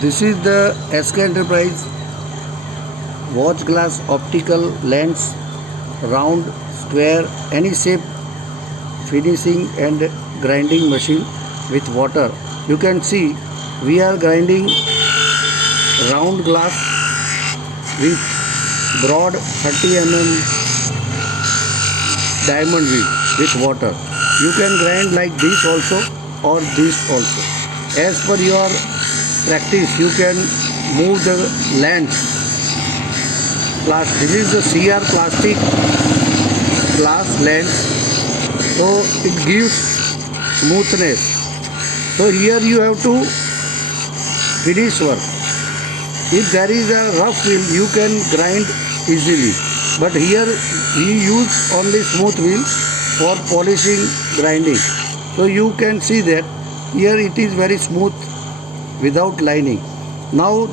This is the SK Enterprise watch glass optical lens, round, square, any shape finishing and grinding machine with water. You can see we are grinding round glass with broad 30 diamond wheel with water. You can grind like this also or this also. As per your practice, you can move the lens. This is the CR plastic glass lens, so it gives smoothness. So here you have to finish work. If there is a rough wheel, you can grind easily, but here we use only smooth wheel for polishing grinding. So you can see that here it is very smooth without lining. Now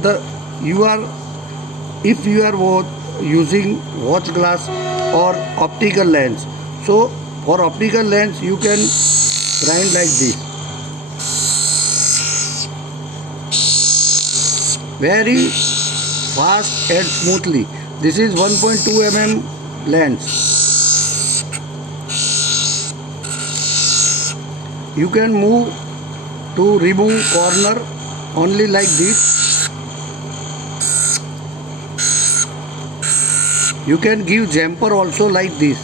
if you are using watch glass or optical lens, so for optical lens you can grind like this, very fast and smoothly. This is 1.2 mm lens. You can remove corner only like this. You can give jumper also like this.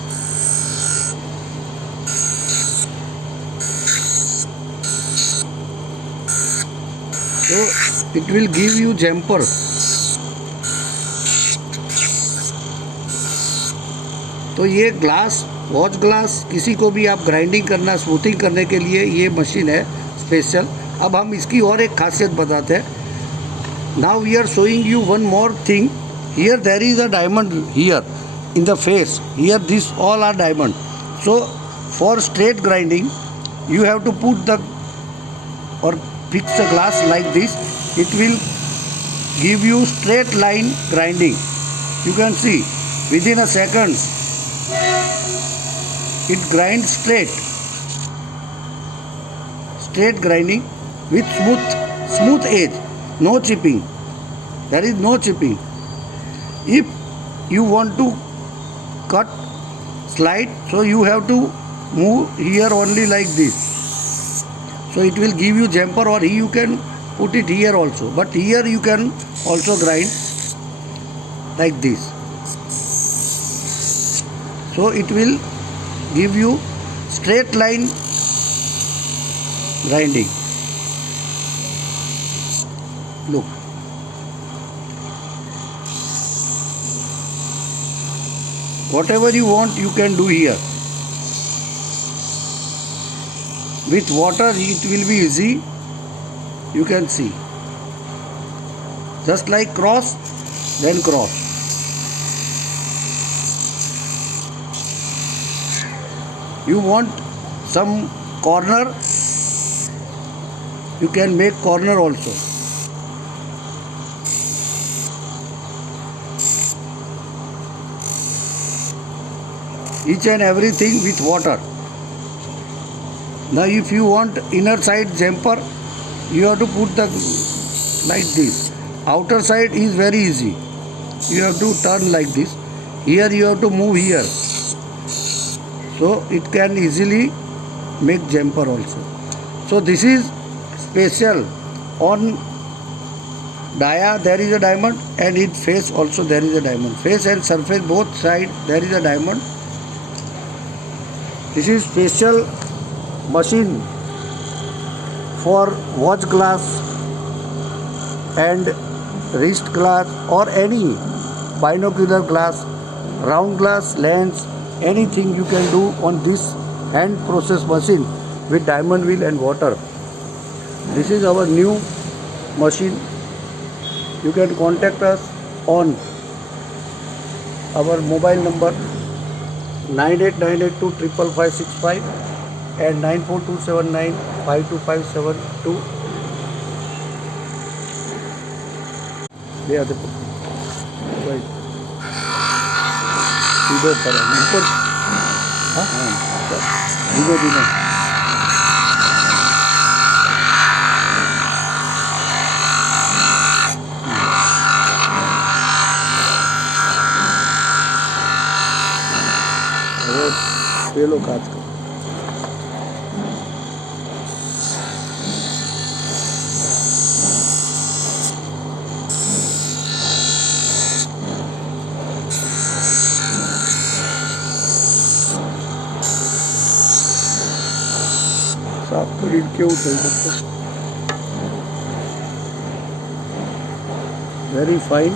So it will give you jumper. तो ये glass watch glass किसी को भी आप grinding करना smoothing करने के लिए ये मशीन है स्पेशल. अब हम इसकी और एक खासियत बताते हैं. Now we are showing you one more thing. Here there is a diamond here in the face. Here this all are diamond. So for straight grinding you have to put or fix the glass like this. It will give you straight line grinding. You can see within a second it grinds straight grinding with smooth edge, no chipping. There is no chipping. If you want to cut slide, so you have to move here only like this. So it will give you jumper, or you can put it here also. But here you can also grind like this. So it will give you straight line grinding. Look. Whatever you want, you can do here. With water, it will be easy. You can see. Just like cross, then cross. You want some corner, you can make corner also. Each and everything with water. Now if you want inner side jumper, you have to put like this. Outer side is very easy. You have to turn like this. Here you have to move here. So it can easily make jumper also. So this is special. On dia there is a diamond, and in face also there is a diamond. Face and surface both side there is a diamond. This is special machine for watch glass and wrist glass or any binocular glass, round glass, lens, anything you can do on this hand process machine with diamond wheel and water. This is our new machine. You can contact us on our mobile number 9898255565 and 9427952572. They are the right. ये लो कांच का। साफ खरीद के उठे सकते, very fine.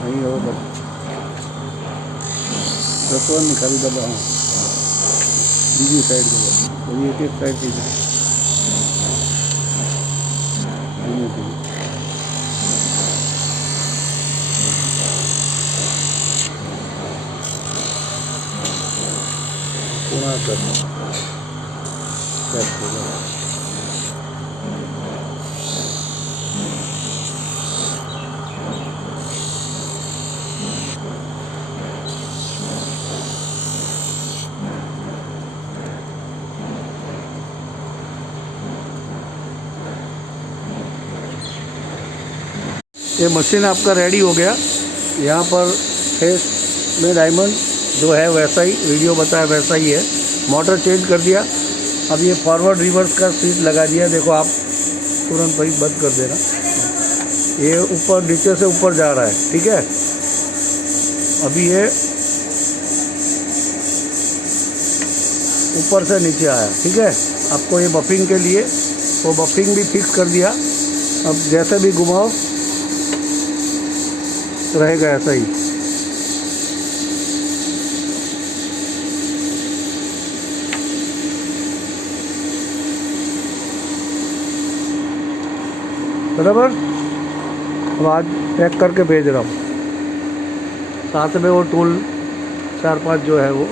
नहीं हो बस 10 निकाली दबा। हाँ बीजी साइड दबा, अभी एक साइड कीजिए। पूरा कर ये मशीन आपका रेडी हो गया। यहाँ पर फेस में डायमंड जो है वैसा ही वीडियो बताया वैसा ही है। मोटर चेंज कर दिया। अब ये फॉरवर्ड रिवर्स का स्विच लगा दिया। देखो आप तुरंत भाई बंद कर देना। ये ऊपर नीचे से ऊपर जा रहा है, ठीक है। अभी ये ऊपर से नीचे आया, ठीक है। आपको ये बफिंग के लिए वो बफिंग भी फिक्स कर दिया। अब जैसे भी घुमाओ रहेगा ऐसा ही। बराबर। अब आज पैक करके भेज रहा हूँ, साथ में वो टूल 4-5 जो है वो